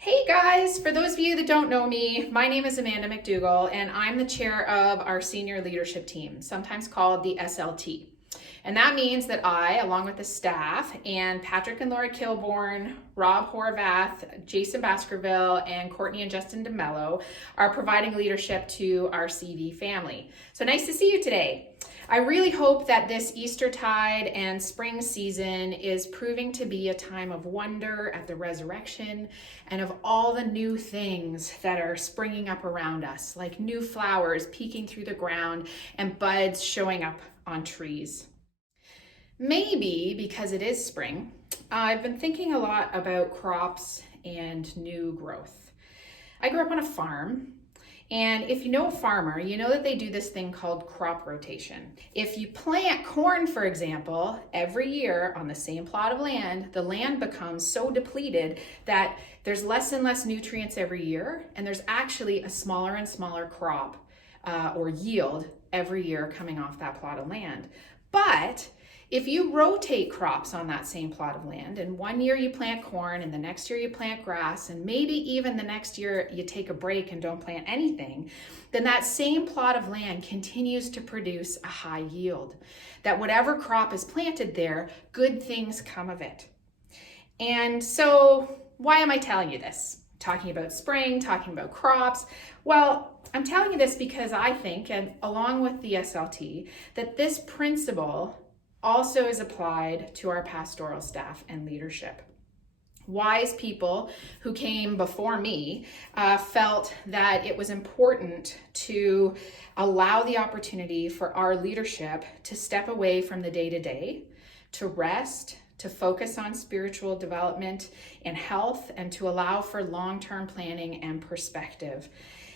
Hey guys, for those of you that don't know me, my name is Amanda McDougall and I'm the chair of our senior leadership team, sometimes called the SLT. And that means that I, along with the staff, and Patrick and Laura Kilborn, Rob Horvath, Jason Baskerville, and Courtney and Justin DeMello, are providing leadership to our CV family. So nice to see you today. I really hope that this Eastertide and spring season is proving to be a time of wonder at the resurrection and of all the new things that are springing up around us, like new flowers peeking through the ground and buds showing up on trees. Maybe because it is spring, I've been thinking a lot about crops and new growth. I grew up on a farm, and if you know a farmer, you know that they do this thing called crop rotation. If you plant corn, for example, every year on the same plot of land, the land becomes so depleted that there's less and less nutrients every year, and there's actually a smaller and smaller crop or yield every year coming off that plot of land. But if you rotate crops on that same plot of land, and one year you plant corn and the next year you plant grass, and maybe even the next year you take a break and don't plant anything, then that same plot of land continues to produce a high yield. That whatever crop is planted there, good things come of it. And so why am I telling you this? Talking about spring, talking about crops. Well, I'm telling you this because I think, and along with the SLT, that this principle also is applied to our pastoral staff and leadership. Wise people who came before me felt that it was important to allow the opportunity for our leadership to step away from the day-to-day, to rest, to focus on spiritual development and health, and to allow for long-term planning and perspective.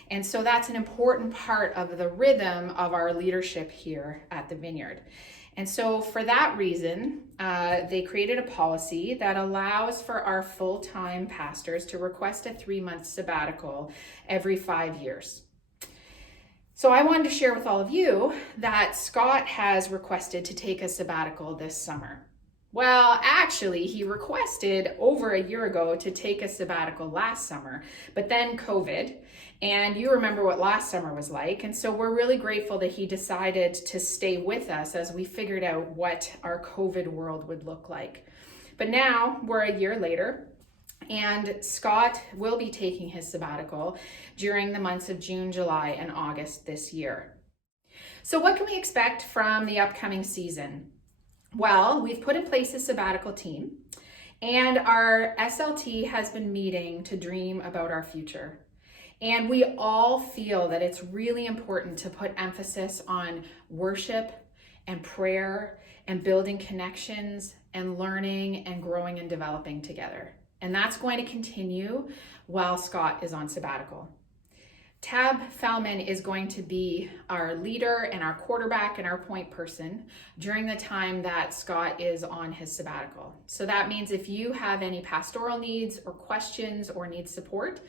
And so that's an important part of the rhythm of our leadership here at the Vineyard. And so for that reason, they created a policy that allows for our full-time pastors to request a 3-month sabbatical every 5 years. So I wanted to share with all of you that Scott has requested to take a sabbatical this summer. Well, actually, he requested over a year ago to take a sabbatical last summer, but then COVID, and you remember what last summer was like. And so we're really grateful that he decided to stay with us as we figured out what our COVID world would look like. But now we're a year later, and Scott will be taking his sabbatical during the months of June, July, and August this year. So what can we expect from the upcoming season? Well, we've put in place a sabbatical team, and our SLT has been meeting to dream about our future. And we all feel that it's really important to put emphasis on worship and prayer and building connections and learning and growing and developing together. And that's going to continue while Scott is on sabbatical. Tab Fellman is going to be our leader and our quarterback and our point person during the time that Scott is on his sabbatical. So that means if you have any pastoral needs or questions or need support,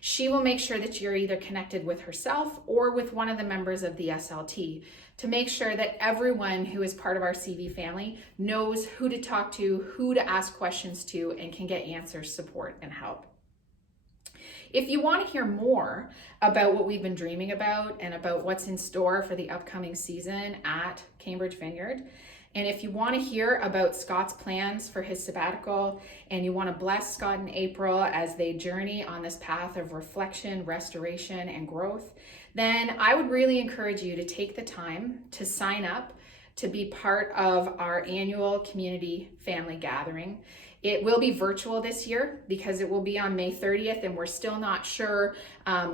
she will make sure that you're either connected with herself or with one of the members of the SLT to make sure that everyone who is part of our CV family knows who to talk to, who to ask questions to, and can get answers, support, and help. If you want to hear more about what we've been dreaming about and about what's in store for the upcoming season at Cambridge Vineyard, and if you want to hear about Scott's plans for his sabbatical, and you want to bless Scott and April as they journey on this path of reflection, restoration, and growth, then I would really encourage you to take the time to sign up to be part of our annual community family gathering. It will be virtual this year because it will be on May 30th, and we're still not sure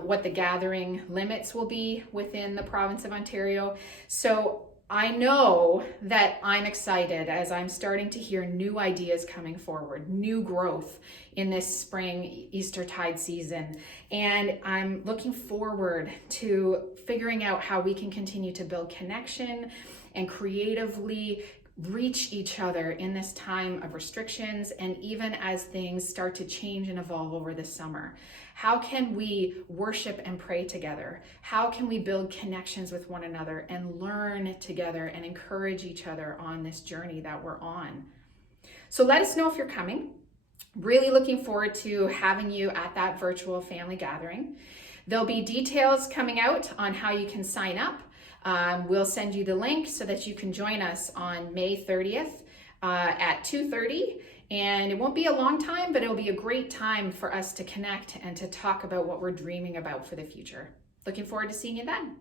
what the gathering limits will be within the province of Ontario. So I know that I'm excited as I'm starting to hear new ideas coming forward, new growth in this spring Eastertide season. And I'm looking forward to figuring out how we can continue to build connection and creatively reach each other in this time of restrictions, and even as things start to change and evolve over the summer. How can we worship and pray together? How can we build connections with one another and learn together and encourage each other on this journey that we're on? So let us know if you're coming. Really looking forward to having you at that virtual family gathering. There'll be details coming out on how you can sign up. We'll send you the link so that you can join us on May 30th at 2:30. And it won't be a long time, but it'll be a great time for us to connect and to talk about what we're dreaming about for the future. Looking forward to seeing you then.